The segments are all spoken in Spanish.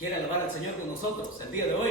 quiere alabar al Señor con nosotros el día de hoy.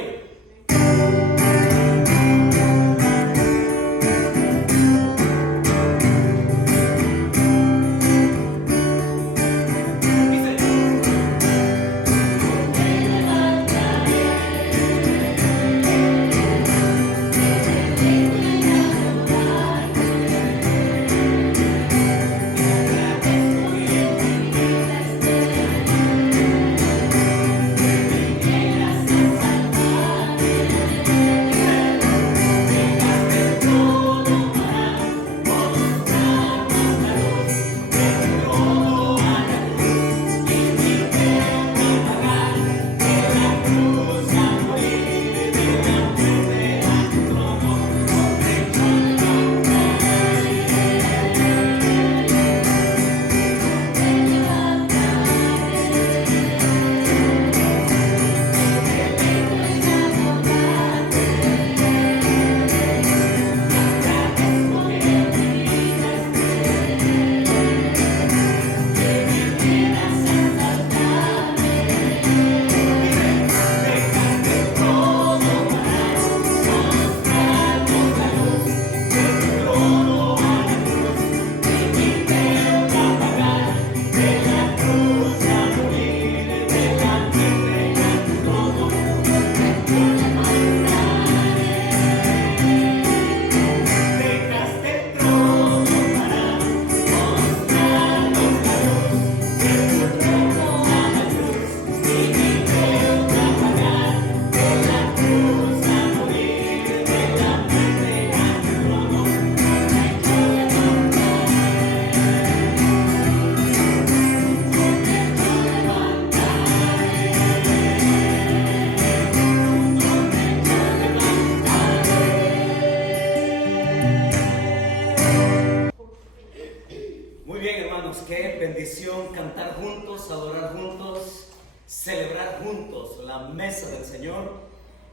Qué bendición cantar juntos, adorar juntos, celebrar juntos la mesa del Señor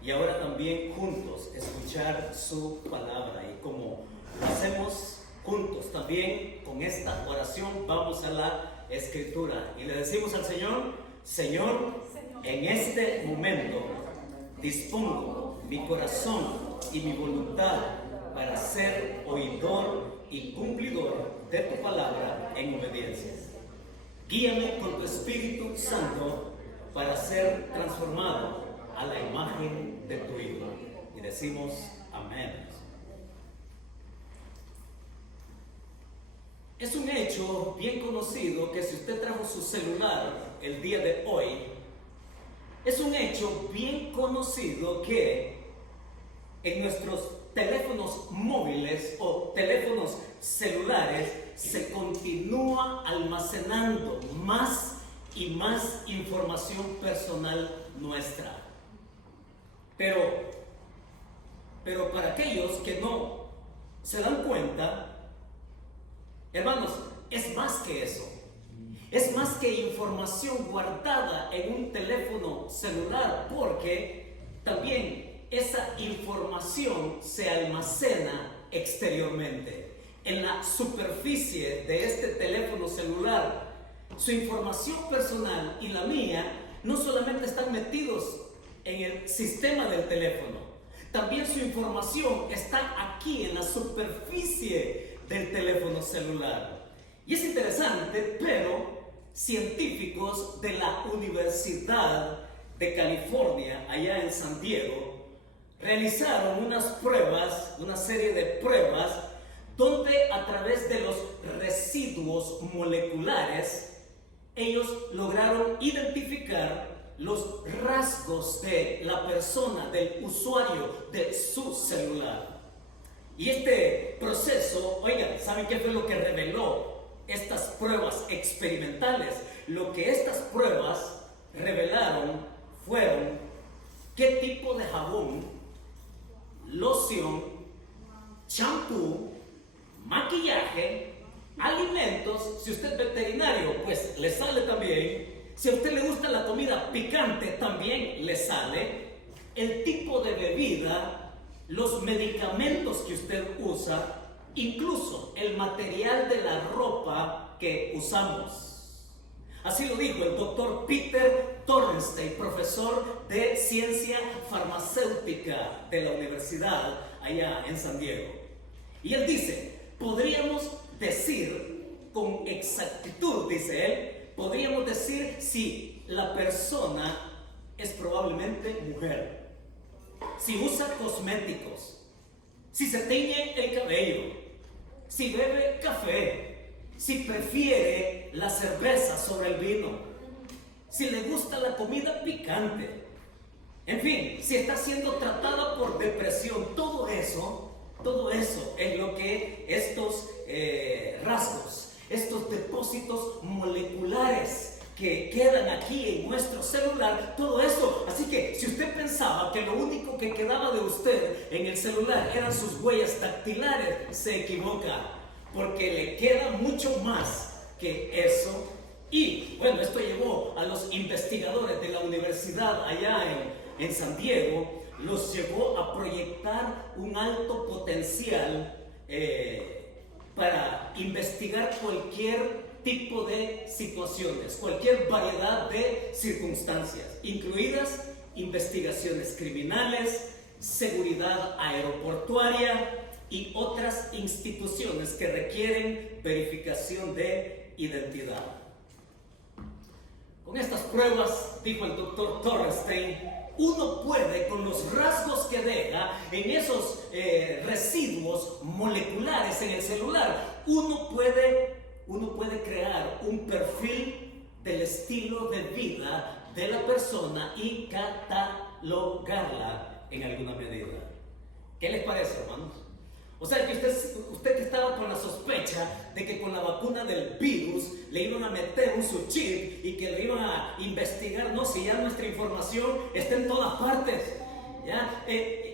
y ahora también juntos escuchar su palabra. Y como lo hacemos juntos también con esta oración, vamos a la Escritura y le decimos al Señor: Señor, en este momento dispongo mi corazón y mi voluntad para ser oidor y cumplidor de tu palabra en obediencia. Guíame con tu Espíritu Santo para ser transformado a la imagen de tu Hijo. Y decimos amén. Es un hecho bien conocido que si usted trajo su celular el día de hoy, es un hecho bien conocido que en nuestros teléfonos móviles o teléfonos celulares se continúa almacenando más y más información personal nuestra. Pero para aquellos que no se dan cuenta, hermanos, es más que eso. Es más que información guardada en un teléfono celular, porque también esa información se almacena exteriormente. En la superficie de este teléfono celular, su información personal y la mía no solamente están metidos en el sistema del teléfono, también su información está aquí en la superficie del teléfono celular. Y es interesante, pero científicos de la Universidad de California, allá en San Diego, realizaron una serie de pruebas donde a través de los residuos moleculares ellos lograron identificar los rasgos de la persona, del usuario de su celular. Y este proceso, oigan, ¿saben qué fue lo que reveló estas pruebas experimentales? Lo que estas pruebas revelaron fueron qué tipo de jabón, loción, champú, maquillaje, alimentos. Si usted es veterinario, pues le sale también. Si a usted le gusta la comida picante, también le sale. El tipo de bebida, los medicamentos que usted usa, incluso el material de la ropa que usamos. Así lo dijo el doctor Peter Thornstein, profesor de ciencia farmacéutica de la universidad allá en San Diego. Y él dice, podríamos decir con exactitud, dice él, podríamos decir si la persona es probablemente mujer, si usa cosméticos, si se tiñe el cabello, si bebe café, si prefiere la cerveza sobre el vino, si le gusta la comida picante, en fin, si está siendo tratada por depresión. Todo eso es lo que estos rasgos, estos depósitos moleculares que quedan aquí en nuestro celular, todo eso. Así que si usted pensaba que lo único que quedaba de usted en el celular eran sus huellas dactilares, se equivoca, porque le queda mucho más que eso. Y bueno, esto llevó a los investigadores de la universidad allá en San Diego, los llevó a proyectar un alto potencial para investigar cualquier tipo de situaciones, cualquier variedad de circunstancias, incluidas investigaciones criminales, seguridad aeroportuaria y otras instituciones que requieren verificación de identidad. Con estas pruebas, dijo el doctor Thornstein, uno puede, con los rasgos que deja en esos residuos moleculares en el celular, uno puede crear un perfil del estilo de vida de la persona y catalogarla en alguna medida. ¿Qué les parece, hermanos? O sea, que usted que estaba con la sospecha de que con la vacuna del virus le iban a meter un su chip y que le iban a investigar, no, si ya nuestra información está en todas partes, ¿ya?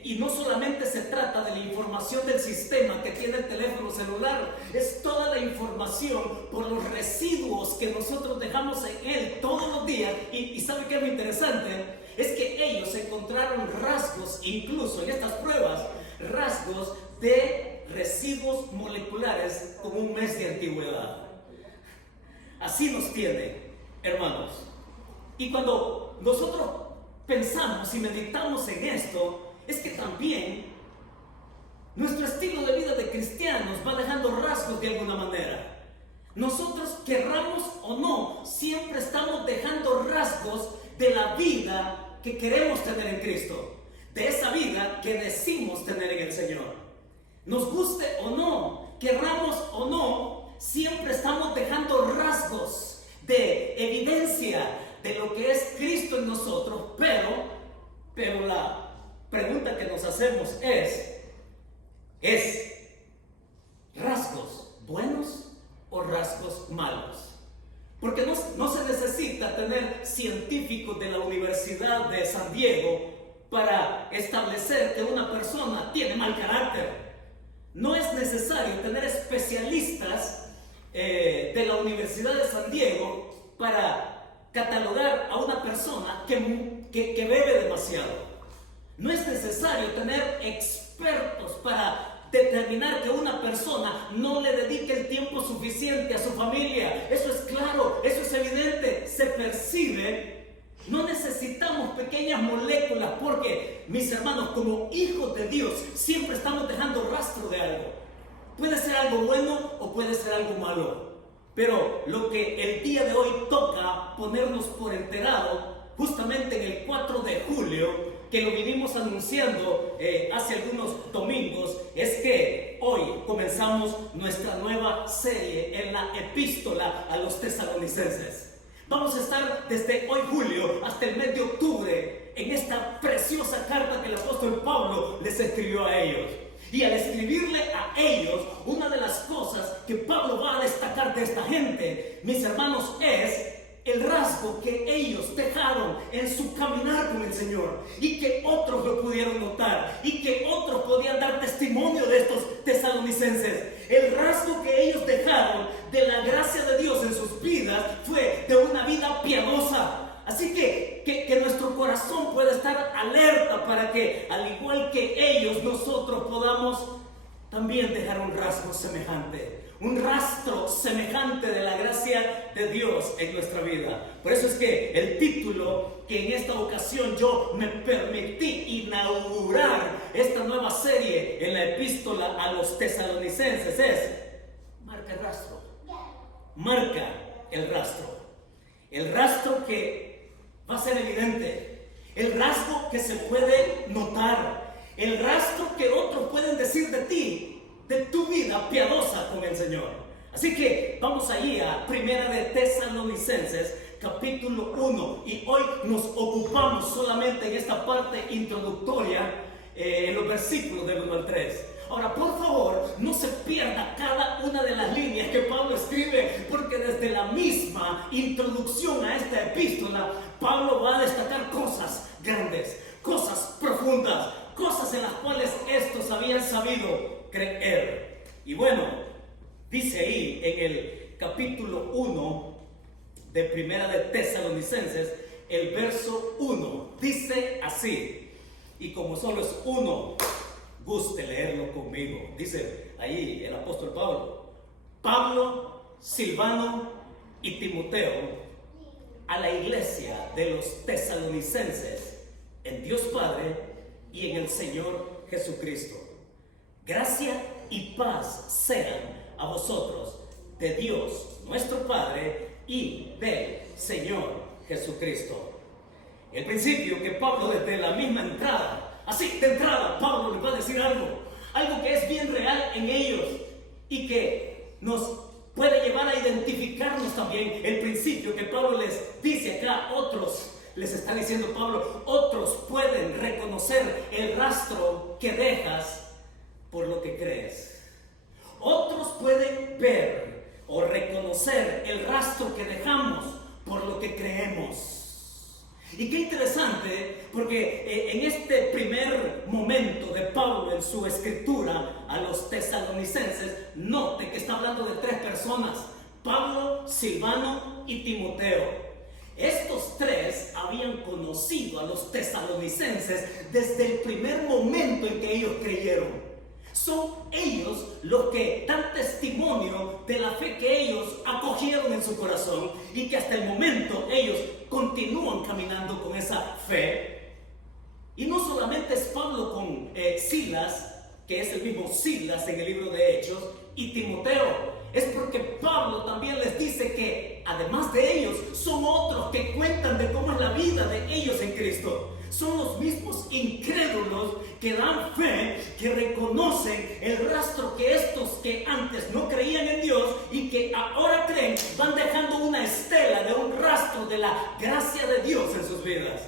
Y no solamente se trata de la información del sistema que tiene el teléfono celular, es toda la información por los residuos que nosotros dejamos en él todos los días. Y ¿sabe qué es lo interesante? Es que ellos encontraron rasgos, incluso en estas pruebas, rasgos de residuos moleculares con un mes de antigüedad. Así nos tiene, hermanos. Y cuando nosotros pensamos y meditamos en esto, es que también nuestro estilo de vida de cristianos va dejando rasgos de alguna manera. Nosotros, querramos o no, siempre estamos dejando rasgos de la vida que queremos tener en Cristo, de esa vida que decimos tener en el Señor. Nos guste o no, querramos o no, siempre estamos dejando rasgos de evidencia de lo que es Cristo en nosotros, pero la pregunta que nos hacemos es ¿rasgos buenos o rasgos malos? Porque no se necesita tener científicos de la Universidad de San Diego para establecer que una persona tiene mal carácter. No es necesario tener especialistas de la Universidad de San Diego para catalogar a una persona que bebe demasiado. No es necesario tener expertos para determinar que una persona no le dedique el tiempo suficiente a su familia. Eso es claro, eso es evidente, se percibe. No necesitamos pequeñas moléculas porque, mis hermanos, como hijos de Dios, siempre estamos dejando rastro de algo. Puede ser algo bueno o puede ser algo malo. Pero lo que el día de hoy toca ponernos por enterado, justamente en el 4 de julio, que lo vinimos anunciando hace algunos domingos, es que hoy comenzamos nuestra nueva serie en la epístola a los tesalonicenses. Vamos a estar desde hoy julio hasta el mes de octubre en esta preciosa carta que el apóstol Pablo les escribió a ellos. Y al escribirle a ellos, una de las cosas que Pablo va a destacar de esta gente, mis hermanos, es el rasgo que ellos dejaron en su caminar con el Señor y que otros lo pudieron notar y que otros podían dar testimonio de estos tesalonicenses. El rasgo que ellos dejaron de la gracia de Dios en sus vidas fue de una vida piadosa. Así que nuestro corazón puede estar alerta para que, al igual que ellos, nosotros podamos también dejar un rasgo semejante, un rastro semejante de la gracia de Dios en nuestra vida. Por eso es que el título que en esta ocasión yo me permití inaugurar esta nueva serie en la epístola a los tesalonicenses es Marca el rastro. Marca el rastro. El rastro que va a ser evidente, el rasgo que se puede notar, el rastro que otros pueden decir de ti, de tu vida piadosa con el Señor. Así que vamos allí a Primera de Tesalonicenses, capítulo 1, y hoy nos ocupamos solamente en esta parte introductoria, en los versículos del 1 al 3. Ahora, por favor, no se pierda cada una de las líneas que Pablo escribe, porque desde la misma introducción a esta epístola, Pablo va a destacar cosas grandes, cosas profundas, cosas en las cuales estos habían sabido creer. Y bueno, dice ahí en el capítulo 1 de Primera de Tesalonicenses, el verso 1, dice así, y como solo es uno, guste leerlo conmigo. Dice ahí el apóstol Pablo: Pablo, Silvano y Timoteo, a la iglesia de los tesalonicenses, en Dios Padre y en el Señor Jesucristo. Gracia y paz sean a vosotros de Dios nuestro Padre y del Señor Jesucristo. El principio que Pablo desde la misma entrada, así de entrada, Pablo les va a decir algo que es bien real en ellos y que nos puede llevar a identificarnos también. El principio que Pablo les dice acá, otros, les está diciendo Pablo, otros pueden reconocer el rastro que dejas por lo que crees. Otros pueden ver o reconocer el rastro que dejamos por lo que creemos. Y qué interesante, porque en este primer momento de Pablo en su escritura a los tesalonicenses, note que está hablando de tres personas: Pablo, Silvano y Timoteo. Estos tres habían conocido a los tesalonicenses desde el primer momento en que ellos creyeron. Son ellos los que dan testimonio de la fe que ellos acogieron en su corazón y que hasta el momento ellos continúan caminando con esa fe. Y no solamente es Pablo con Silas, que es el mismo Silas en el libro de Hechos, y Timoteo. Es porque Pablo también les dice que además de ellos son otros que cuentan de cómo es la vida de ellos en Cristo. Son los mismos incrédulos que dan fe, que reconocen el rastro que estos que antes no creían en Dios y que ahora creen, van dejando una estela de un rastro de la gracia de Dios en sus vidas.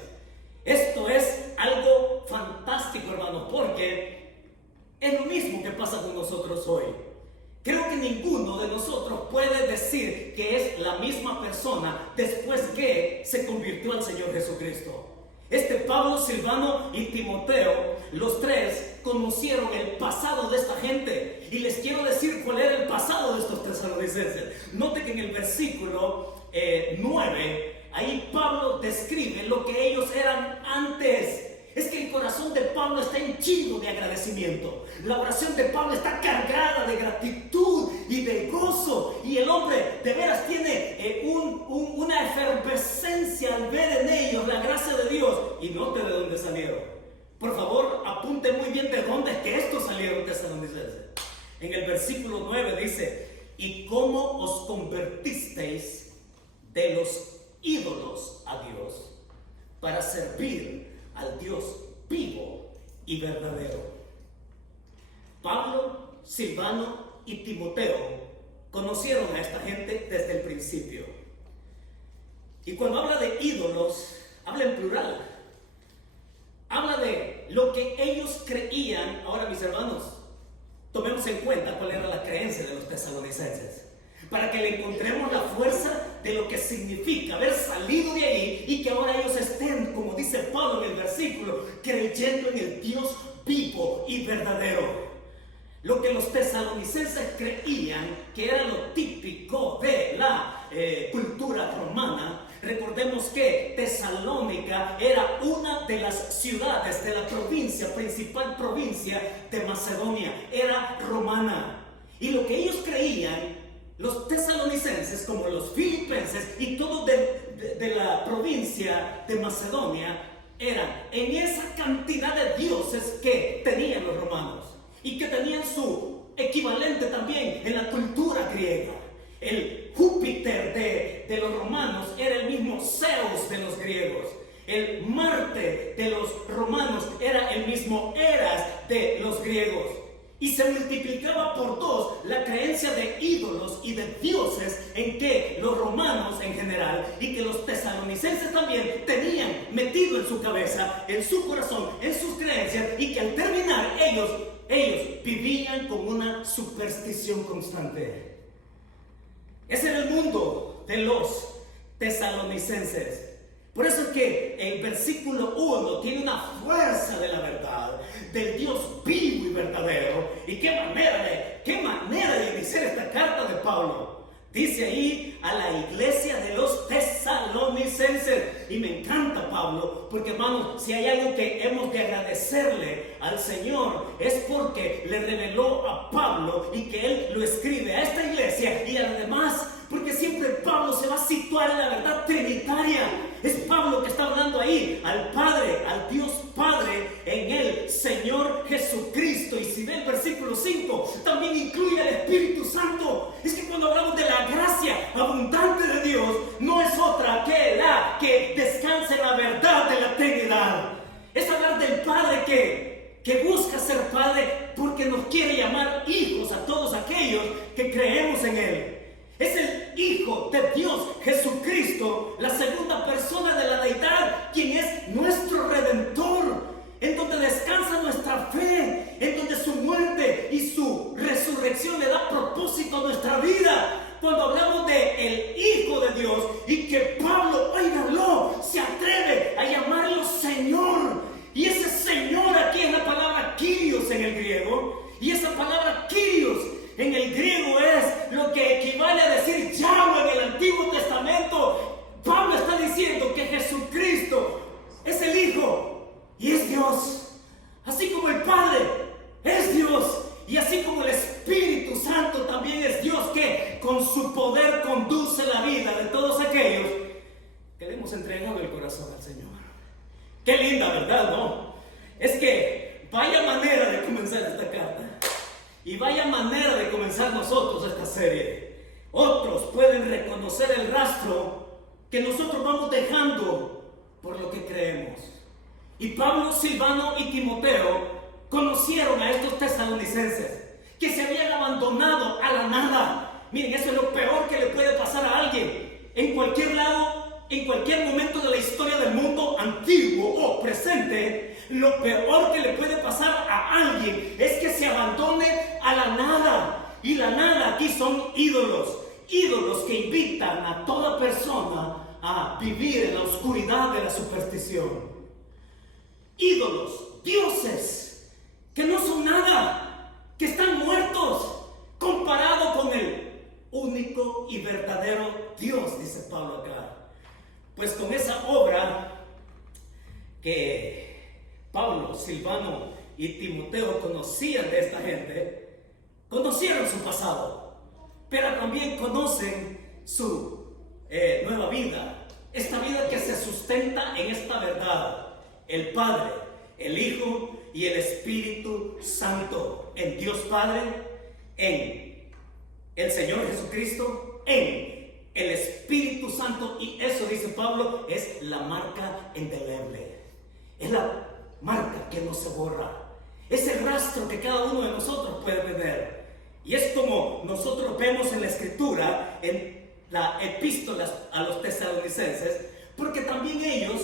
Esto es algo fantástico, hermanos, porque es lo mismo que pasa con nosotros hoy. Creo que ninguno de nosotros puede decir que es la misma persona después que se convirtió al Señor Jesucristo. Pablo, Silvano y Timoteo, los tres conocieron el pasado de esta gente. Y les quiero decir cuál era el pasado de estos tesalonicenses. Note que en el versículo 9, ahí Pablo describe lo que ellos eran antes. Es que el corazón de Pablo está henchido de agradecimiento. La oración de Pablo está cargada de gratitud y de gozo. Y el hombre de veras tiene una efervescencia al ver en ellos la gracia de Dios. Y note de dónde salieron. Por favor, apunte muy bien de dónde es que estos salieron tesalonicenses. En el versículo 9 dice: ¿y cómo os convertisteis de los ídolos a Dios para servir al Dios vivo y verdadero? Pablo, Silvano y Timoteo conocieron a esta gente desde el principio. Y cuando habla de ídolos, habla en plural. Habla de lo que ellos creían. Ahora, mis hermanos, tomemos en cuenta cuál era la creencia de los tesalonicenses, para que le encontremos la fuerza de lo que significa haber salido de ahí y que ahora ellos estén, como dice Pablo en el versículo, creyendo en el Dios vivo y verdadero. Lo que los tesalonicenses creían que era lo típico de la cultura romana. Recordemos que Tesalónica era una una de las ciudades de la provincia, principal provincia de Macedonia, era romana. Y lo que ellos creían, los tesalonicenses como los filipenses y todos de la provincia de Macedonia, eran en esa cantidad de dioses que tenían los romanos y que tenían su equivalente también en la cultura griega. El Júpiter de los romanos era el mismo Zeus de los griegos. El Marte de los romanos era el mismo Eras de los griegos. Y se multiplicaba por 2 la creencia de ídolos y de dioses en que los romanos en general y que los tesalonicenses también tenían metido en su cabeza, en su corazón, en sus creencias, y que al terminar ellos vivían con una superstición constante. Ese era el mundo de los tesalonicenses. Por eso es que el versículo 1 tiene una fuerza de la verdad, del Dios vivo y verdadero. Y qué manera de iniciar esta carta de Pablo. Dice ahí a la iglesia de los tesalonicenses. Y me encanta Pablo, porque hermanos, si hay algo que hemos de agradecerle al Señor, es porque le reveló a Pablo y que él lo escribe a esta iglesia y a las demás. Porque siempre Pablo se va a situar en la verdad trinitaria. Es Pablo que está hablando ahí al Padre, al Dios Padre, en el Señor Jesucristo. Y si ve el versículo 5, también incluye al Espíritu Santo. Es que cuando hablamos de la gracia abundante de Dios, no es otra que la que descansa en la verdad de la Trinidad. Es hablar del Padre que busca ser Padre porque nos quiere llamar hijos a todos aquellos que creemos en Él. Es el Hijo de Dios, Jesucristo, la segunda persona de la deidad, quien es nuestro Redentor, en donde descansa nuestra fe, en donde su muerte y su resurrección le da propósito a nuestra vida. Cuando hablamos de el Hijo de Dios y que Pablo, oígalo, se atreve a llamarlo Señor. Y ese Señor aquí es la palabra Kyrios en el griego, y esa palabra Kyrios en el griego es lo que equivale a decir Yahweh en el Antiguo Testamento. Pablo está diciendo que Jesucristo es el Hijo y es Dios. Así como el Padre es Dios y así como el Espíritu Santo también es Dios, que con su poder conduce la vida de todos aquellos que le hemos entregado el corazón al Señor. Qué linda, ¿verdad? ¿No? Es que vaya manera de comenzar esta carta. Y vaya manera de comenzar nosotros esta serie. Otros pueden reconocer el rastro que nosotros vamos dejando por lo que creemos. Y Pablo, Silvano y Timoteo conocieron a estos tesalonicenses que se habían abandonado a la nada. Miren, eso es lo peor que le puede pasar a alguien. En cualquier lado, en cualquier momento de la historia del mundo, antiguo o presente, lo peor que le puede pasar a alguien es que se abandone a la nada. Y la nada aquí son ídolos. Ídolos que invitan a toda persona a vivir en la oscuridad de la superstición. Ídolos, dioses, que no son nada, que están muertos, comparado con el único y verdadero Dios, dice Pablo acá. Pues con esa obra que Pablo, Silvano y Timoteo conocían de esta gente, conocieron su pasado, pero también conocen su nueva vida, esta vida que se sustenta en esta verdad: el Padre, el Hijo y el Espíritu Santo, en Dios Padre, en el Señor Jesucristo, en el Espíritu Santo. Y eso, dice Pablo, es la marca indeleble, es la marca que no se borra, es el rastro que cada uno de nosotros puede tener. Y es como nosotros vemos en la Escritura, en la epístola a los tesalonicenses, porque también ellos,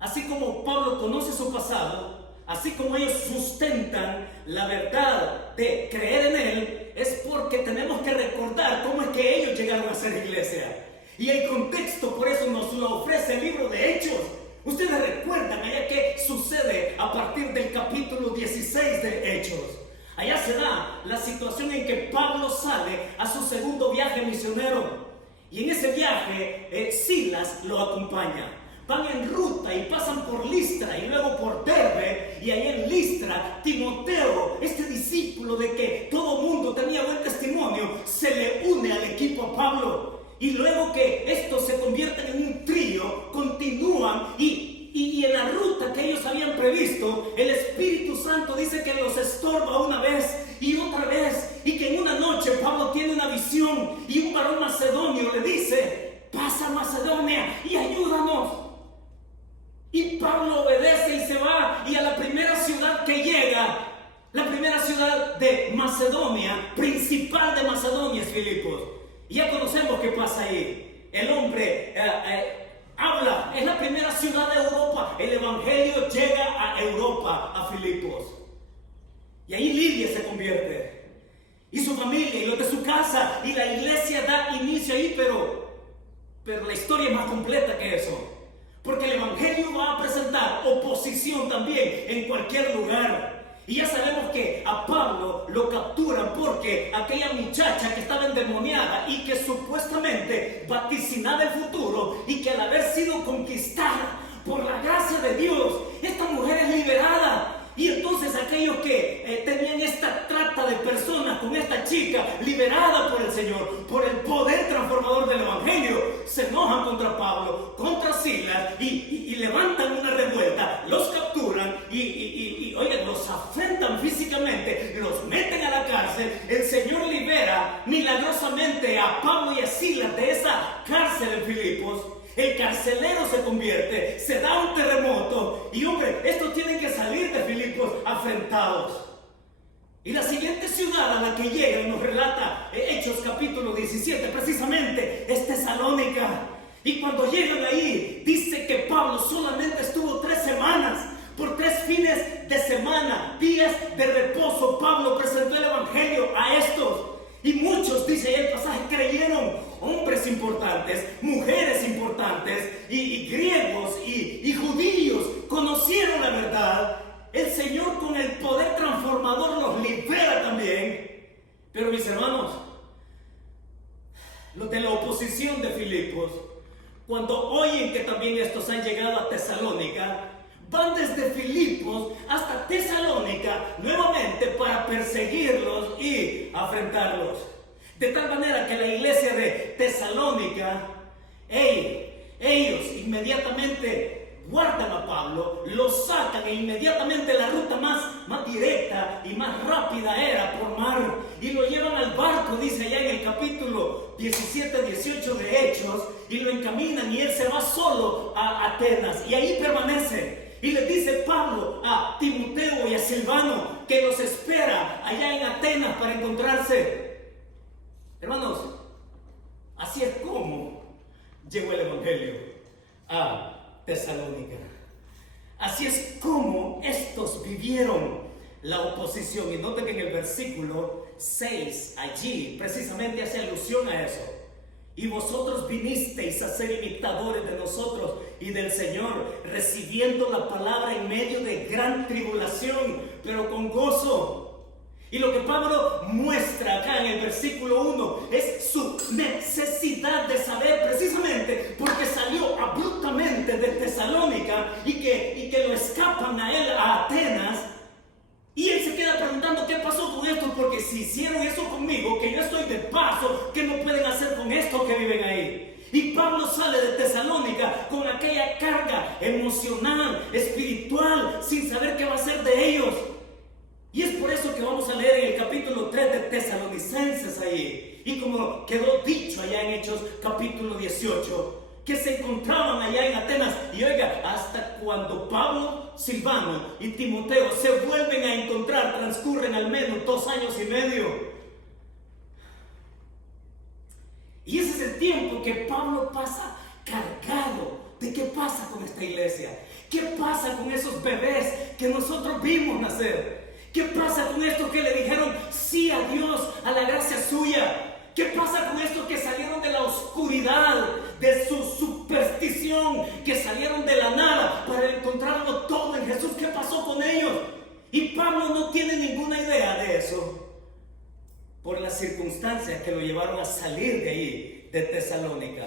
así como Pablo conoce su pasado, así como ellos sustentan la verdad de creer en Él, es porque tenemos que recordar cómo es que ellos llegaron a ser iglesia. Y el contexto por eso nos lo ofrece el libro de Hechos. Ustedes recuerdan allá qué sucede a partir del capítulo 16 de Hechos. Allá se da la situación en que Pablo sale a su segundo viaje misionero. Y en ese viaje Silas lo acompaña. van en ruta y pasan por Listra y luego por Derbe, y ahí en Listra, Timoteo, este discípulo de que todo mundo tenía buen testimonio, se le une al equipo a Pablo. Y luego que estos se convierten en un trío, continúan y en la ruta que ellos habían previsto, el Espíritu Santo dice que los estorba una vez y otra vez, y que en una noche Pablo tiene una visión y un varón macedonio le dice: pasa a Macedonia y ayúdanos. Y Pablo obedece y se va, y a la primera ciudad que llega, la primera ciudad de Macedonia, principal de Macedonia, es Filipos. Y ya conocemos qué pasa ahí. El hombre habla, es la primera ciudad de Europa. El evangelio llega a Europa, a Filipos. Y ahí Lidia se convierte, y su familia, y los de su casa, y la iglesia da inicio ahí, pero la historia es más completa que eso. Porque el evangelio va a presentar oposición también en cualquier lugar. Y ya sabemos que a Pablo lo capturan porque aquella muchacha que estaba endemoniada y que supuestamente vaticinaba el futuro, y que al haber sido conquistada por la gracia de Dios, esta mujer es liberada. Y entonces aquellos que tenían esta trata de personas con esta chica liberada por el Señor, por el poder transformador del evangelio, se enojan contra Pablo, contra Silas, y levantan una revuelta, los capturan y oigan, los afrentan físicamente, los meten a la cárcel. El Señor libera milagrosamente a Pablo y a Silas de esa cárcel en Filipos. El carcelero se convierte, se da un terremoto, y hombre, estos tienen que salir de Filipos afrentados. Y la siguiente ciudad a la que llegan, nos relata Hechos capítulo 17, precisamente, es Tesalónica. Y cuando llegan ahí, dice que Pablo solamente estuvo 3 semanas. Por 3 fines de semana, días de reposo, Pablo presentó el evangelio a estos. Y muchos, dice ahí el pasaje, creyeron. Hombres importantes, mujeres importantes, y griegos y judíos conocieron la verdad. El Señor, con el poder transformador, los libera también. Pero mis hermanos, los de la oposición de Filipos, cuando oyen que también estos han llegado a Tesalónica, van desde Filipos hasta Tesalónica nuevamente para perseguirlos y afrentarlos. De tal manera que la iglesia de Tesalónica, ellos inmediatamente guardan a Pablo, lo sacan, e inmediatamente la ruta más directa y más rápida era por mar, y lo llevan al barco, dice allá en el capítulo 17-18 de Hechos, y lo encaminan, y él se va solo a Atenas, y ahí permanece. Y le dice Pablo a Timoteo y a Silvano que los espera allá en Atenas para encontrarse. Hermanos, así es como llegó el evangelio a Tesalónica. Así es como estos vivieron la oposición. Y noten que en el versículo 6 allí precisamente hace alusión a eso. Y vosotros vinisteis a ser imitadores de nosotros y del Señor, recibiendo la palabra en medio de gran tribulación, pero con gozo. Y lo que Pablo muestra acá en el versículo 1 es su necesidad de saber, precisamente porque salió abruptamente de Tesalónica y que lo escapan a él a Atenas. Y él se queda preguntando qué pasó con esto, porque si hicieron eso conmigo, que yo estoy de paso, ¿qué no pueden hacer con estos que viven ahí? Y Pablo sale de Tesalónica con aquella carga emocional, espiritual, sin saber qué va a hacer de ellos. Y es por eso que vamos a leer en el capítulo 3 de Tesalonicenses ahí. Y como quedó dicho allá en Hechos capítulo 18, que se encontraban allá en Atenas. Y oiga, hasta cuando Pablo, Silvano y Timoteo se vuelven a encontrar, transcurren al menos 2 años y medio. Y ese es el tiempo que Pablo pasa cargado de qué pasa con esta iglesia, qué pasa con esos bebés que nosotros vimos nacer. ¿Qué pasa con estos que le dijeron sí a Dios, a la gracia suya? ¿Qué pasa con estos que salieron de la oscuridad, de su superstición, que salieron de la nada para encontrarlo todo en Jesús? ¿Qué pasó con ellos? Y Pablo no tiene ninguna idea de eso, por las circunstancias que lo llevaron a salir de ahí, de Tesalónica.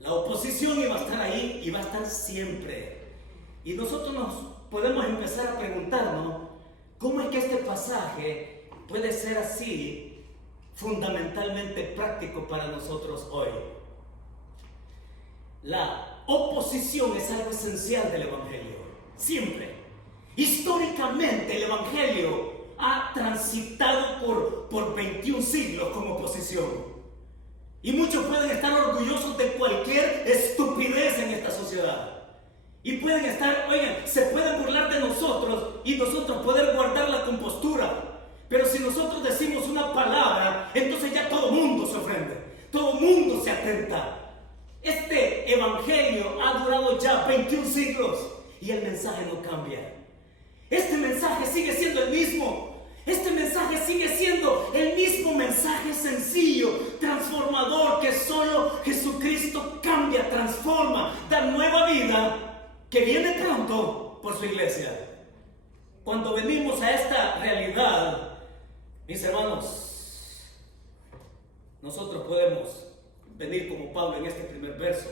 La oposición iba a estar ahí y va a estar siempre. Y nosotros nos podemos empezar a preguntarnos, ¿cómo es que este pasaje puede ser así fundamentalmente práctico para nosotros hoy? La oposición es algo esencial del Evangelio, siempre. Históricamente el Evangelio ha transitado por 21 siglos como oposición. Y muchos pueden estar orgullosos de cualquier estupidez en esta sociedad. Y pueden estar, oigan, se pueden burlar de nosotros y nosotros poder guardar la compostura. Pero si nosotros decimos una palabra, entonces ya todo mundo se ofende, todo mundo se atenta. Este evangelio ha durado ya 21 siglos y el mensaje no cambia. Este mensaje sigue siendo el mismo. Este mensaje sigue siendo el mismo mensaje sencillo, transformador, que solo Jesucristo cambia, transforma, da nueva vida, que viene pronto por su iglesia. Cuando venimos a esta realidad, mis hermanos, nosotros podemos venir como Pablo en este primer verso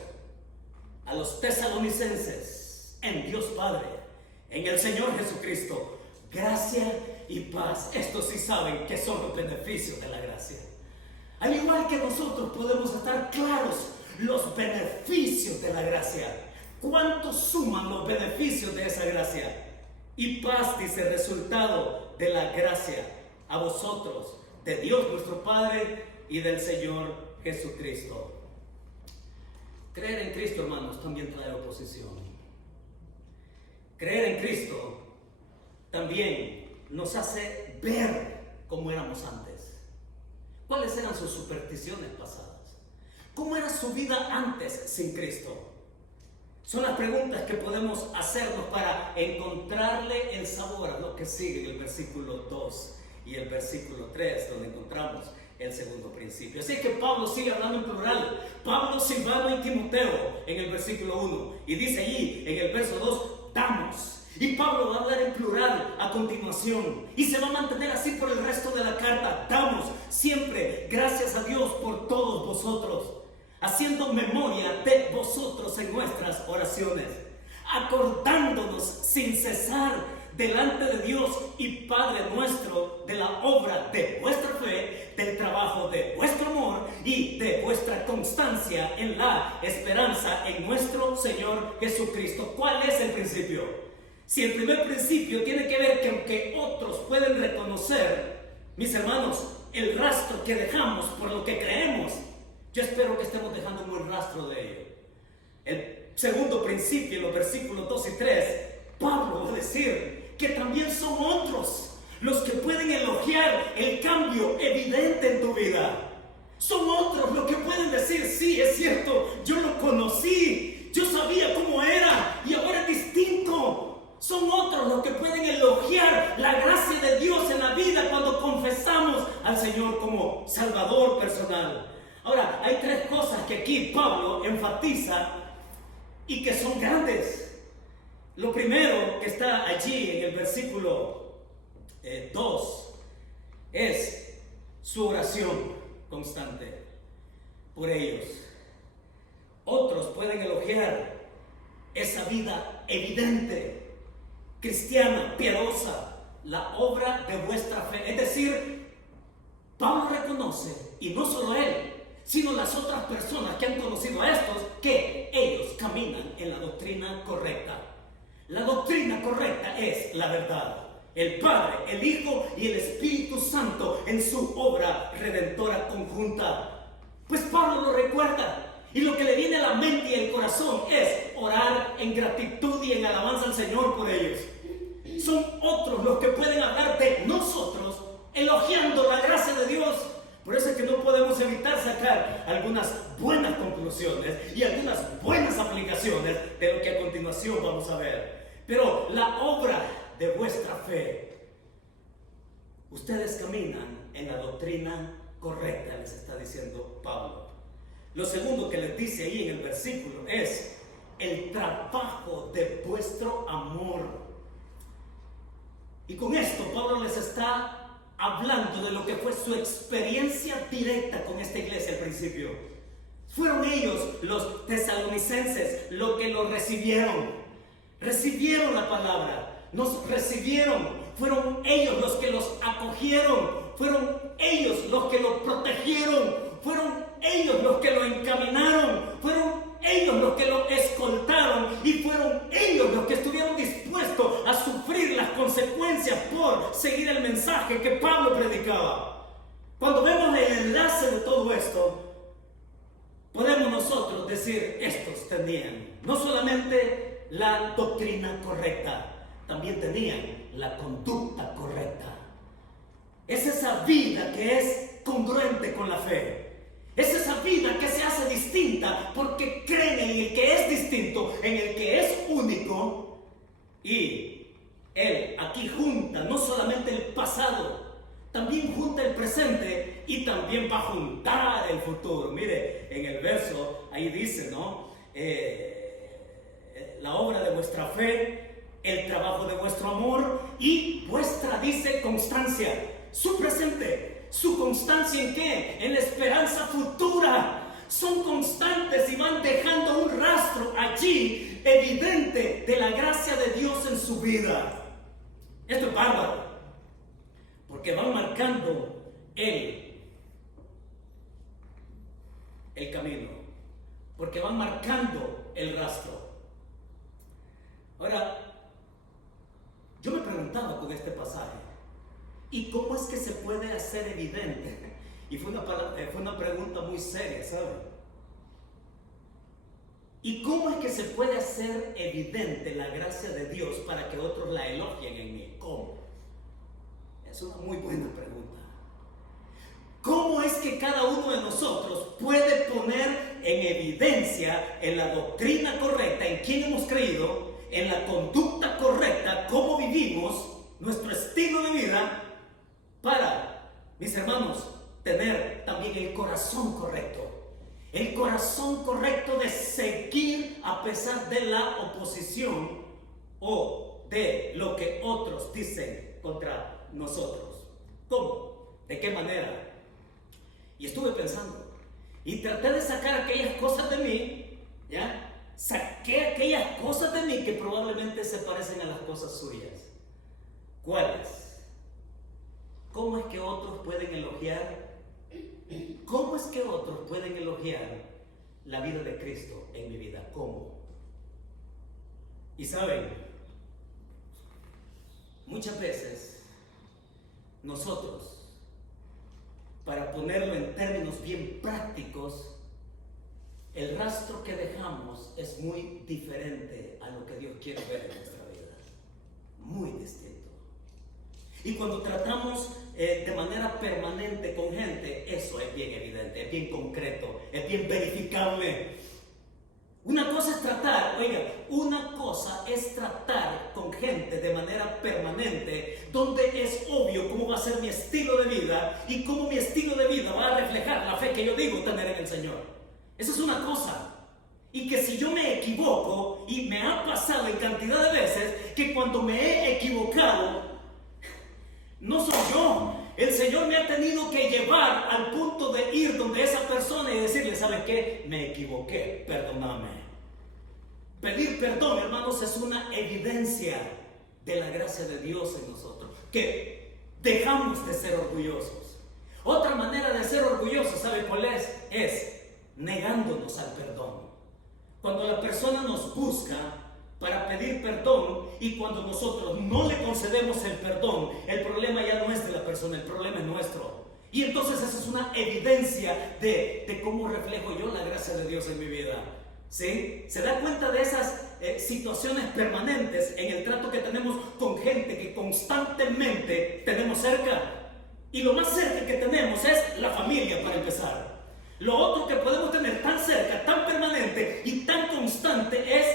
a los tesalonicenses, en Dios Padre, en el Señor Jesucristo, gracia y paz. Estos sí saben que son los beneficios de la gracia. Al igual que nosotros podemos estar claros los beneficios de la gracia. ¿Cuánto suman los beneficios de esa gracia? Y paz, dice, resultado de la gracia a vosotros, de Dios nuestro Padre y del Señor Jesucristo. Creer en Cristo, hermanos, también trae oposición. Creer en Cristo también nos hace ver cómo éramos antes. ¿Cuáles eran sus supersticiones pasadas? ¿Cómo era su vida antes sin Cristo? Son las preguntas que podemos hacernos para encontrarle el sabor a lo que sigue en el versículo 2 y el versículo 3, donde encontramos el segundo principio. Así que Pablo sigue hablando en plural. Pablo, Silvano y Timoteo en el versículo 1. Y dice allí en el verso 2, damos. Y Pablo va a hablar en plural a continuación. Y se va a mantener así por el resto de la carta. Damos siempre gracias a Dios por todos vosotros, haciendo memoria de vosotros en nuestras oraciones, acordándonos sin cesar delante de Dios y Padre nuestro de la obra de vuestra fe, del trabajo de vuestro amor y de vuestra constancia en la esperanza en nuestro Señor Jesucristo. ¿Cuál es el principio? Si el primer principio tiene que ver que aunque otros pueden reconocer, mis hermanos, el rastro que dejamos por lo que creemos, yo espero que estemos dejando un buen rastro de ello. El segundo principio, en los versículos 2 y 3, Pablo va a decir que también son otros los que pueden elogiar el cambio evidente en tu vida. Son otros los que pueden decir, sí, es cierto, yo lo conocí, yo sabía cómo era y ahora es distinto. Son otros los que pueden elogiar la gracia de Dios en la vida cuando confesamos al Señor como Salvador personal. Ahora, hay tres cosas que aquí Pablo enfatiza y que son grandes. Lo primero que está allí en el versículo 2 es su oración constante por ellos. Otros pueden elogiar esa vida evidente, cristiana, piadosa, la obra de vuestra fe. Es decir, Pablo reconoce, y no solo él, sino las otras personas que han conocido a estos, que ellos caminan en la doctrina correcta. La doctrina correcta es la verdad. El Padre, el Hijo y el Espíritu Santo en su obra redentora conjunta. Pues Pablo lo recuerda. Y lo que le viene a la mente y el corazón es orar en gratitud y en alabanza al Señor por ellos. Son otros los que pueden hablar de nosotros, elogiando la gracia de Dios. Por eso es que no podemos evitar sacar algunas buenas conclusiones y algunas buenas aplicaciones de lo que a continuación vamos a ver. Pero la obra de vuestra fe, ustedes caminan en la doctrina correcta, les está diciendo Pablo. Lo segundo que les dice ahí en el versículo es el trabajo de vuestro amor. Y con esto Pablo les está hablando de lo que fue su experiencia directa con esta iglesia al principio. Fueron ellos, los tesalonicenses, los que lo recibieron. Recibieron la palabra, nos recibieron. Fueron ellos los que los acogieron. Fueron ellos los que lo protegieron. Fueron ellos los que lo encaminaron. Fueron ellos los que lo escoltaron. Y fueron ellos los que estuvieron dispuestos a sufrir las consecuencias por seguir el mensaje que Pablo predicaba. Cuando vemos el enlace de todo esto, podemos nosotros decir, estos tenían no solamente la doctrina correcta, también tenían la conducta correcta. Es esa vida que es congruente con la fe. Es esa vida que se hace distinta porque creen en el que es distinto, en el que es único. Y él aquí junta no solamente el pasado, también junta el presente y también va a juntar el futuro. Mire, en el verso ahí dice, ¿no? La obra de vuestra fe, el trabajo de vuestro amor y vuestra, dice, constancia. Su presente, su constancia ¿en qué? En la esperanza futura. Son constantes y van dejando un rastro allí evidente de la gracia de Dios en su vida. Esto es bárbaro, porque van marcando el camino, porque van marcando el rastro. Ahora, yo me preguntaba con este pasaje, ¿y cómo es que se puede hacer evidente? Y fue una pregunta muy seria, ¿saben? ¿Y cómo es que se puede hacer evidente la gracia de Dios para que otros la elogien en mí? ¿Cómo? Es una muy buena pregunta. ¿Cómo es que cada uno de nosotros puede poner en evidencia en la doctrina correcta, en quién hemos creído, en la conducta correcta, cómo vivimos, nuestro estilo de vida, para, mis hermanos, tener también el corazón correcto? El corazón correcto de seguir a pesar de la oposición o de lo que otros dicen contra nosotros. ¿Cómo? ¿De qué manera? Y estuve pensando y traté de sacar aquellas cosas de mí, ¿ya? Saqué aquellas cosas de mí que probablemente se parecen a las cosas suyas. ¿Cuáles? ¿Cómo es que otros pueden elogiar? ¿Cómo es que otros pueden elogiar la vida de Cristo en mi vida? ¿Cómo? Y saben, muchas veces nosotros, para ponerlo en términos bien prácticos, el rastro que dejamos es muy diferente a lo que Dios quiere ver en nuestra vida. Muy distinto. Y cuando tratamos de manera permanente con gente, eso es bien evidente, es bien concreto, es bien verificable. Una cosa es tratar, oiga, una cosa es tratar con gente de manera permanente, donde es obvio cómo va a ser mi estilo de vida y cómo mi estilo de vida va a reflejar la fe que yo digo tener en el Señor. Esa es una cosa. Y que si yo me equivoco, y me ha pasado en cantidad de veces, que cuando me he equivocado, no soy yo. El Señor me ha tenido que llevar al punto de ir donde esa persona y decirle, ¿sabes qué? Me equivoqué, perdóname. Pedir perdón, hermanos, es una evidencia de la gracia de Dios en nosotros, que dejamos de ser orgullosos. Otra manera de ser orgullosos, ¿sabe cuál es? Es negándonos al perdón. Cuando la persona nos busca para pedir perdón y cuando nosotros no le concedemos el perdón, el problema ya no es de la persona, el problema es nuestro. Y entonces esa es una evidencia de cómo reflejo yo la gracia de Dios en mi vida. ¿Sí? ¿Se da cuenta de esas situaciones permanentes en el trato que tenemos con gente que constantemente tenemos cerca? Y lo más cerca que tenemos es la familia, para empezar. Lo otro que podemos tener tan cerca, tan permanente y tan constante es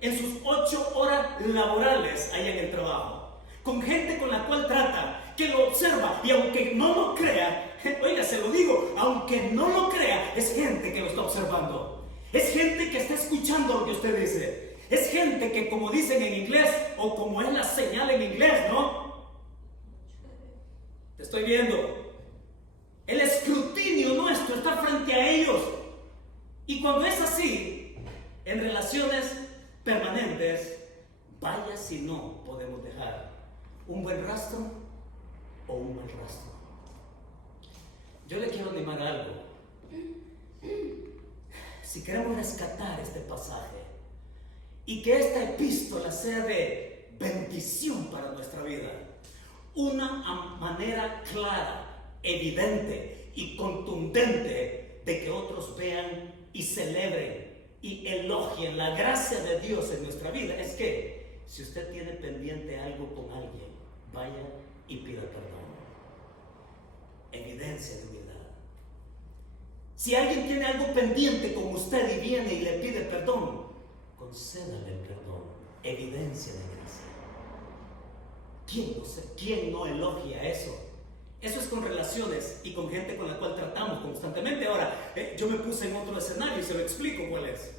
en sus 8 horas laborales allá en el trabajo, con gente con la cual trata, que lo observa y aunque no lo crea, oiga, se lo digo, aunque no lo crea, es gente que lo está observando, es gente que está escuchando lo que usted dice, es gente que, como dicen en inglés, o como es la señal en inglés, ¿no? Te estoy viendo. El escrutinio nuestro está frente a ellos. Y cuando es así, en relaciones permanentes, vaya si no podemos dejar un buen rastro o un mal rastro. Yo le quiero animar algo. Si queremos rescatar este pasaje y que esta epístola sea de bendición para nuestra vida, una manera clara, evidente y contundente de que otros vean y celebren y elogien la gracia de Dios en nuestra vida, es que si usted tiene pendiente algo con alguien, vaya y pida perdón. Evidencia de humildad. Si alguien tiene algo pendiente con usted y viene y le pide perdón, concédale el perdón. Evidencia de gracia. ¿Quién no elogia eso? Eso es con relaciones y con gente con la cual tratamos constantemente. Ahora, yo me puse en otro escenario y se lo explico cuál es.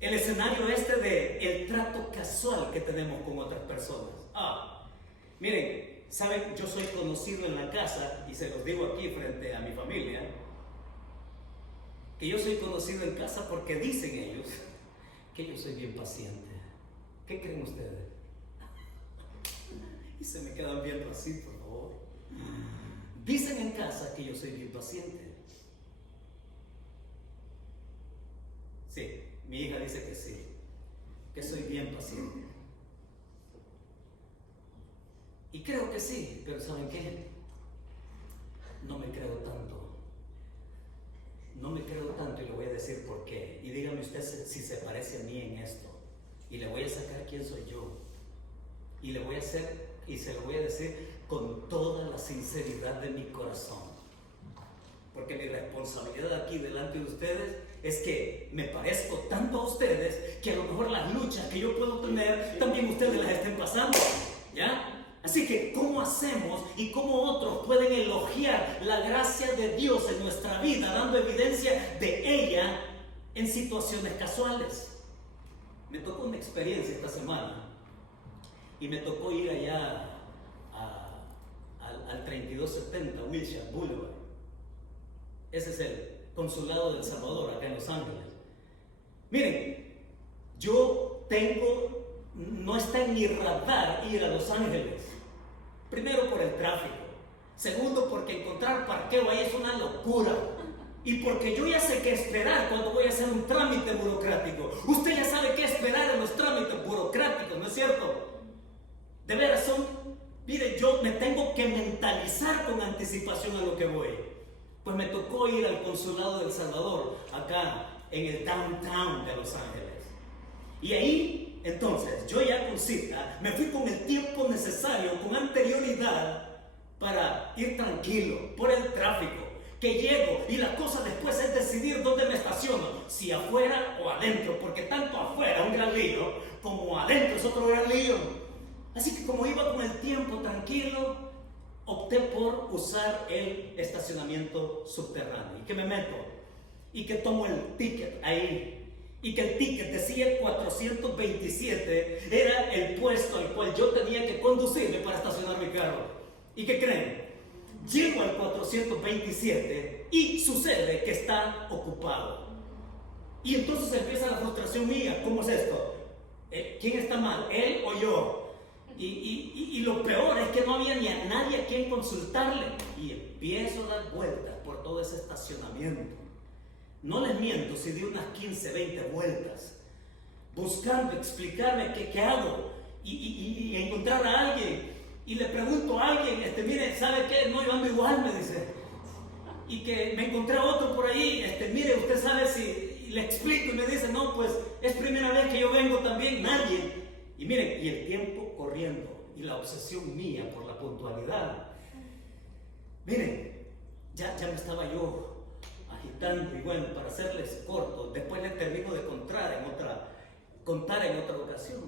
El escenario de el trato casual que tenemos con otras personas. Miren, saben, yo soy conocido en la casa, y se los digo aquí frente a mi familia, que yo soy conocido en casa porque dicen ellos que yo soy bien paciente. ¿Qué creen ustedes? Y se me quedan viendo así, por favor. Dicen en casa que yo soy bien paciente. Sí, mi hija dice que sí, que soy bien paciente. Y creo que sí, pero ¿saben qué? No me creo tanto. No me creo tanto y le voy a decir por qué. Y dígame usted si se parece a mí en esto. Y le voy a sacar quién soy yo. Y le voy a hacer, y se lo voy a decir con toda la sinceridad de mi corazón. Porque mi responsabilidad aquí delante de ustedes es que me parezco tanto a ustedes que a lo mejor las luchas que yo puedo tener también ustedes las estén pasando. ¿Ya? Así que, ¿cómo hacemos y cómo otros pueden elogiar la gracia de Dios en nuestra vida, dando evidencia de ella en situaciones casuales? Me tocó una experiencia esta semana y me tocó ir allá al 3270 Wilshire Boulevard. Ese es el consulado del Salvador, acá en Los Ángeles. Miren, no está en mi radar ir a Los Ángeles. Primero por el tráfico. Segundo porque encontrar parqueo ahí es una locura. Y porque yo ya sé qué esperar cuando voy a hacer un trámite burocrático. Usted ya sabe qué esperar en los trámites burocráticos, ¿no es cierto? De veras mire, yo me tengo que mentalizar con anticipación a lo que voy. Pues me tocó ir al consulado del Salvador, acá en el downtown de Los Ángeles. Y ahí, entonces, yo ya con cita, me fui con el tiempo necesario, con anterioridad, para ir tranquilo por el tráfico. Que llego y la cosa después es decidir dónde me estaciono, si afuera o adentro, porque tanto afuera un gran lío, como adentro es otro gran lío. Así que como iba con el tiempo tranquilo, opté por usar el estacionamiento subterráneo. ¿Y que me meto? Y que tomo el ticket ahí. Y que el ticket decía 427, era el puesto al cual yo tenía que conducirme para estacionar mi carro. ¿Y qué creen? Llego al 427 y sucede que está ocupado. Y entonces empieza la frustración mía. ¿Cómo es esto? ¿Quién está mal? ¿Él o yo? Y lo peor es que no había ni a nadie a quien consultarle. Y empiezo a dar vueltas por todo ese estacionamiento. No les miento si di unas 15, 20 vueltas, buscando explicarme qué hago y encontrar a alguien. Y le pregunto a alguien, mire, ¿sabe qué? No, yo ando igual, me dice. Y que me encontré a otro por ahí, mire, usted sabe si, y le explico y me dice, no, pues es primera vez que yo vengo también, nadie. Y miren, y el tiempo corriendo, y la obsesión mía por la puntualidad. Miren, ya me estaba yo agitando, y bueno, para hacerles corto, después les termino de contar en otra ocasión.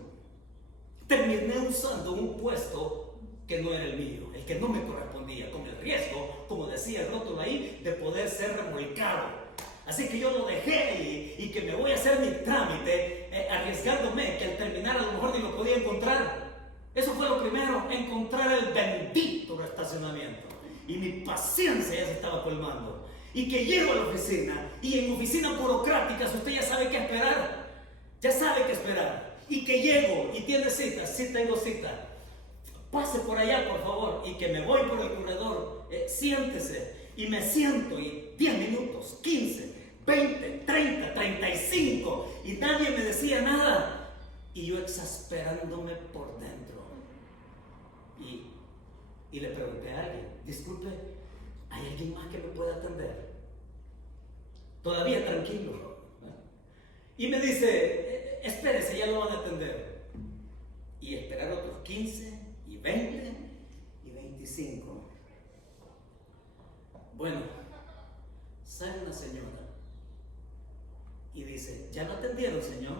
Terminé usando un puesto que no era el mío, el que no me correspondía, con el riesgo, como decía el rótulo ahí, de poder ser remolcado. Así que yo lo dejé ahí y que me voy a hacer mi trámite, arriesgándome que al terminar a lo mejor ni lo podía encontrar. Eso fue lo primero, encontrar el bendito estacionamiento. Y mi paciencia ya se estaba colmando. y que llego a la oficina, y en oficinas burocráticas usted ya sabe qué esperar, y que llego y tiene cita, sí tengo cita, pase por allá por favor, y que me voy por el corredor, siéntese, y me siento, y 10 minutos, 15, 20, 30, 35, y nadie me decía nada, y yo exasperándome por dentro, y le pregunté a alguien, disculpe, ¿hay alguien más que me pueda atender? Todavía tranquilo. Y me dice, espérese, ya lo van a atender. Y esperar otros 15, y 20, y 25. Bueno, sale una señora y dice, ¿ya lo atendieron, señor?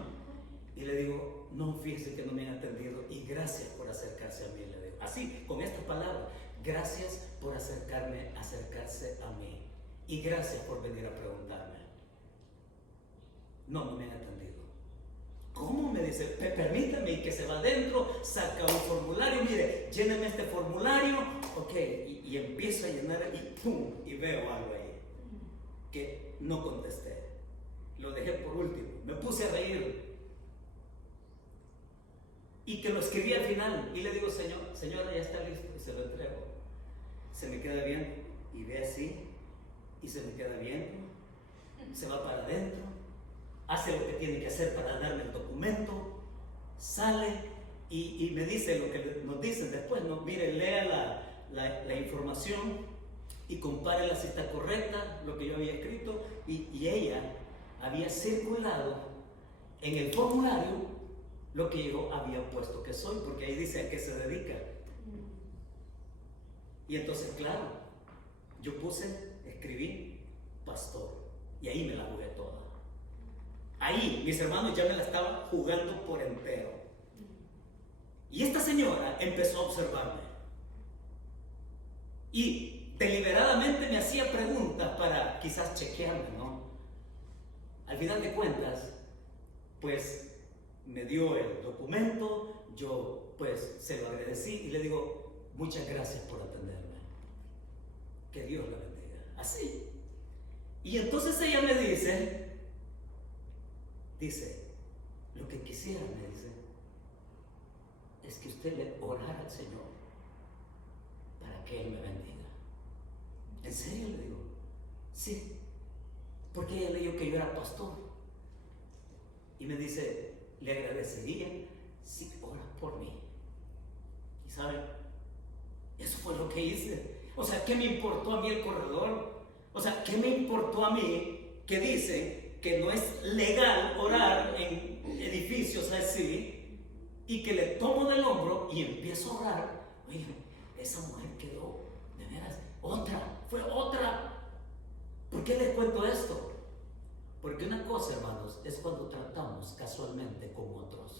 Y le digo, no, fíjese que no me han atendido y gracias por acercarse a mí. Le digo, así, con estas palabras, gracias por acercarse a mí y gracias por venir a preguntarme. No me han atendido. ¿Cómo? Me dice, permítame, y que se va adentro, saca un formulario, mire, lléneme este formulario, ok, y empiezo a llenar y pum, y veo algo ahí que no contesté, lo dejé por último, me puse a reír y que lo escribí al final y le digo, señora, ya está listo, y se lo entrego, se me queda viendo y ve así y se me queda viendo, se va para adentro, hace lo que tiene que hacer para darme el documento, sale y me dice lo que nos dicen después, ¿no? Mire, lea la información y compárela si está correcta, lo que yo había escrito, y ella había circulado en el formulario lo que yo había puesto que soy, porque ahí dice a qué se dedica. Y entonces, claro, yo escribí pastor, y ahí me la jugué toda. Ahí mis hermanos ya me la estaban jugando por entero. Y esta señora empezó a observarme y deliberadamente me hacía preguntas para quizás chequearme, ¿no? Al final de cuentas, pues me dio el documento, yo pues se lo agradecí y le digo, muchas gracias por atenderme, que Dios la bendiga, así. Y entonces ella me dice, lo que quisiera, me dice, es que usted le orara al Señor para que Él me bendiga. ¿En serio? Le digo, sí, porque ella leyó que yo era pastor. Y me dice, le agradecería si ora por mí. Y saben, eso fue lo que hice. O sea, ¿qué me importó a mí el corredor? O sea, ¿qué me importó a mí que dice que no es legal orar en edificios así, y que le tomo del hombro y empiezo a orar? Oye, esa mujer quedó, de veras, fue otra. ¿Por qué les cuento esto? Porque una cosa, hermanos, es cuando tratamos casualmente con otros.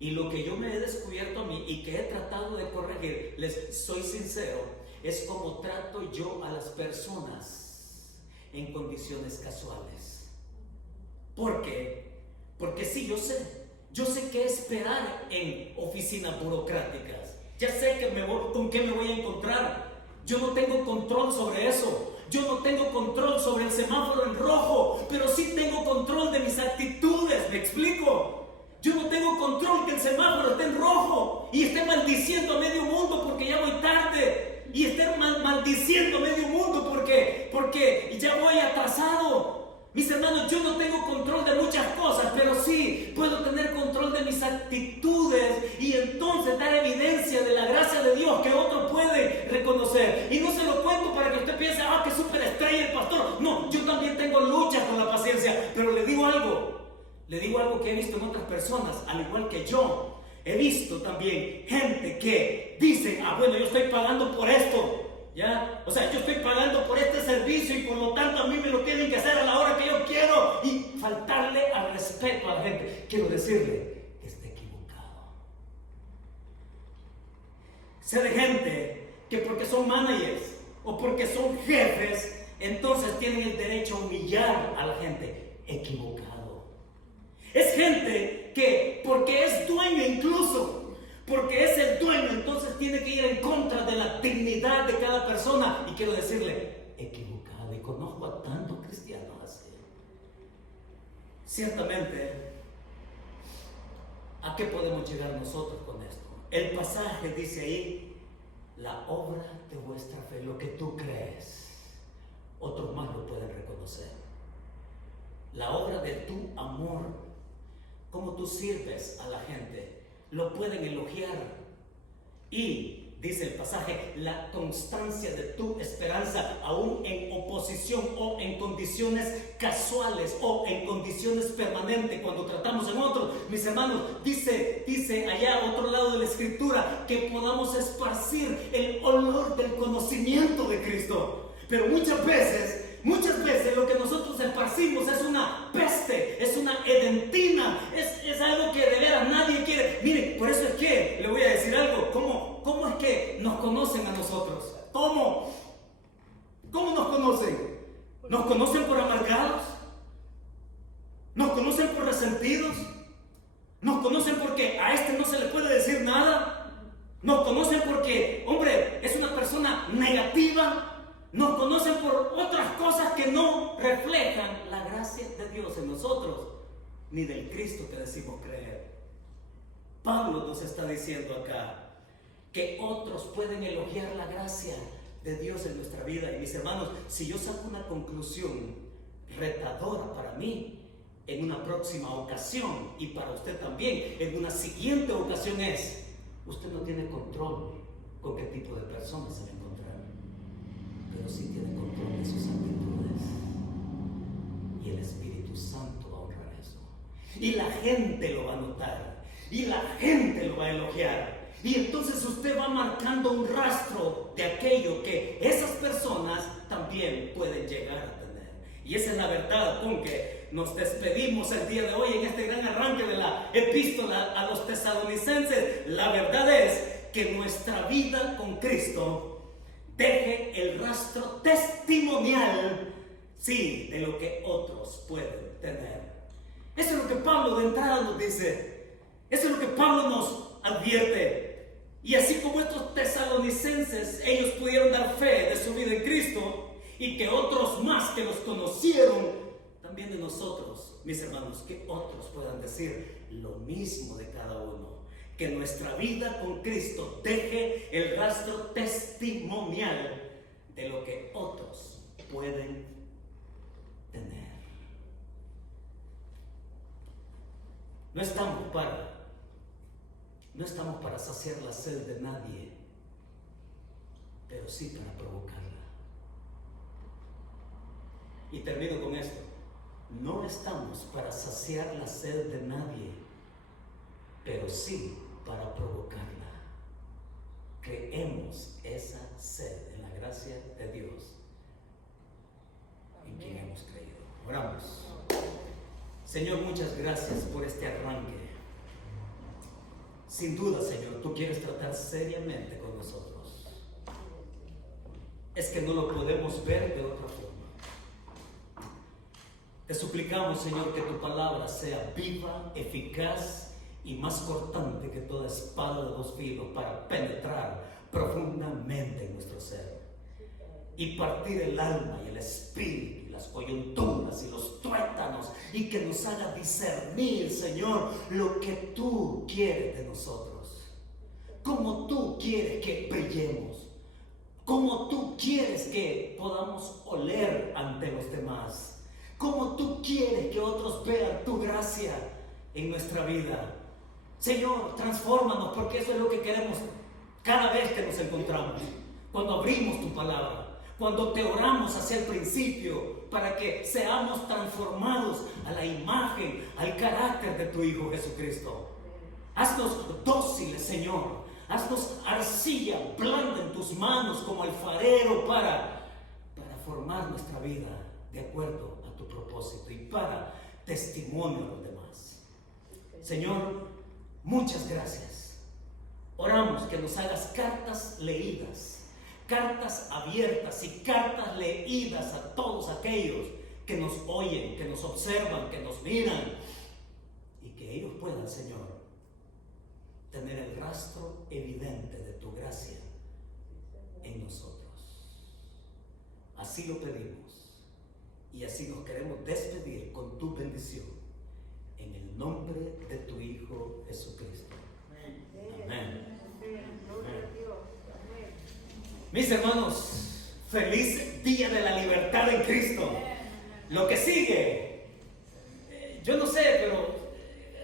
Y lo que yo me he descubierto a mí y que he tratado de corregir, les soy sincero, es como trato yo a las personas en condiciones casuales. ¿Por qué? Porque sí, yo sé qué esperar en oficinas burocráticas. Ya sé con qué me voy a encontrar. Yo no tengo control sobre eso. Yo no tengo control sobre el semáforo en rojo, pero sí tengo control de mis actitudes. ¿Me explico? Yo no tengo control que el semáforo esté en rojo y esté maldiciendo a medio mundo porque ya voy tarde, y esté maldiciendo a medio mundo porque ya voy atrasado. Mis hermanos, yo no tengo control de muchas cosas, pero sí puedo tener control de mis actitudes y entonces dar evidencia de la gracia de Dios que otro puede reconocer. Y no se lo cuento para que usted piense, qué superestrella el pastor. No, yo también tengo luchas con la paciencia, pero le digo algo que he visto en otras personas, al igual que yo. He visto también gente que dice, bueno, yo estoy pagando por esto. ¿Ya? O sea, yo estoy pagando por este servicio y por lo tanto a mí me lo tienen que hacer a la hora que yo quiero, y faltarle al respeto a la gente. Quiero decirle que está equivocado. Sé de gente que porque son managers o porque son jefes, entonces tienen el derecho a humillar a la gente. Equivocado. Es gente que porque es dueño, incluso porque es el dueño, entonces tiene que ir en contra de la dignidad de cada persona. Y quiero decirle, equivocado. pasado y conozco a tantos cristianos así. Ciertamente, ¿a qué podemos llegar nosotros con esto? El pasaje dice ahí, la obra de vuestra fe, lo que tú crees, otros más lo pueden reconocer. La obra de tu amor, cómo tú sirves a la gente, lo pueden elogiar. Y dice el pasaje, la constancia de tu esperanza, aún en oposición o en condiciones casuales o en condiciones permanentes, cuando tratamos en otros, mis hermanos, dice allá a otro lado de la escritura, que podamos esparcir el olor del conocimiento de Cristo. Pero muchas veces lo que nosotros esparcimos es una peste, es una edentina, es algo que de veras nadie quiere. Miren, por eso es que le voy a decir algo. ¿Cómo es que nos conocen a nosotros? ¿Cómo nos conocen? ¿Nos conocen por amargados? ¿Nos conocen por resentidos? ¿Nos conocen porque a este no se le puede decir nada? ¿Nos conocen porque, hombre, es una persona negativa? Nos conocen por otras cosas que no reflejan la gracia de Dios en nosotros, ni del Cristo que decimos creer. Pablo nos está diciendo acá que otros pueden elogiar la gracia de Dios en nuestra vida. Y mis hermanos, si yo saco una conclusión retadora para mí en una próxima ocasión y para usted también en una siguiente ocasión, es: usted no tiene control con qué tipo de personas se va a encontrar, pero sí tiene control de sus actitudes, y el Espíritu Santo va a honrar eso, y la gente lo va a notar, y la gente lo va a elogiar, y entonces usted va marcando un rastro de aquello que esas personas también pueden llegar a tener. Y esa es la verdad con que nos despedimos el día de hoy en este gran arranque de la epístola a los tesalonicenses. La verdad es que nuestra vida con Cristo deje el rastro testimonial, sí, de lo que otros pueden tener. Eso es lo que Pablo de entrada nos dice. Eso es lo que Pablo nos advierte. Y así como estos tesalonicenses, ellos pudieron dar fe de su vida en Cristo, y que otros más que los conocieron, también de nosotros, mis hermanos, que otros puedan decir lo mismo de cada uno. Que nuestra vida con Cristo deje el rastro testimonial de lo que otros pueden tener. No estamos para saciar la sed de nadie, pero sí para provocarla. Y termino con esto: no estamos para saciar la sed de nadie, pero sí para provocarla. Creemos esa sed en la gracia de Dios en quien hemos creído. Oramos. Señor, muchas gracias por este arranque. Sin duda, Señor, tú quieres tratar seriamente con nosotros. Es que no lo podemos ver de otra forma. Te suplicamos, Señor, que tu palabra sea viva, eficaz y más cortante que toda espada de dos filos, para penetrar profundamente en nuestro ser y partir el alma y el espíritu y las coyunturas y los tuétanos, y que nos haga discernir, Señor, lo que tú quieres de nosotros, cómo tú quieres que brillemos, cómo tú quieres que podamos oler ante los demás, cómo tú quieres que otros vean tu gracia en nuestra vida. Señor, transfórmanos, porque eso es lo que queremos cada vez que nos encontramos, cuando abrimos tu palabra, cuando te oramos hacia el principio, para que seamos transformados a la imagen, al carácter de tu Hijo Jesucristo. Haznos dóciles, Señor. Haznos arcilla blanda en tus manos como alfarero para formar nuestra vida de acuerdo a tu propósito y para testimonio a los demás. Señor, muchas gracias. Oramos que nos hagas cartas leídas, cartas abiertas y cartas leídas a todos aquellos que nos oyen, que nos observan, que nos miran, y que ellos puedan, Señor, tener el rastro evidente de tu gracia en nosotros. Así lo pedimos y así nos queremos despedir con tu bendición en el nombre de tu Hijo Jesucristo. Amén. Mis hermanos, feliz día de la libertad en Cristo. Lo que sigue, yo no sé, pero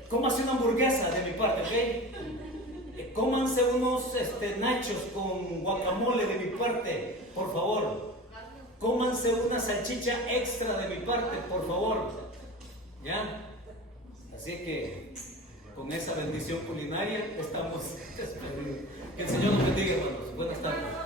cómase una hamburguesa de mi parte, ¿ok? Cómanse unos nachos con guacamole de mi parte, por favor. Cómanse una salchicha extra de mi parte, por favor. ¿Ya? Así que con esa bendición culinaria estamos despedidos. Que el Señor nos bendiga, hermanos. Buenas tardes.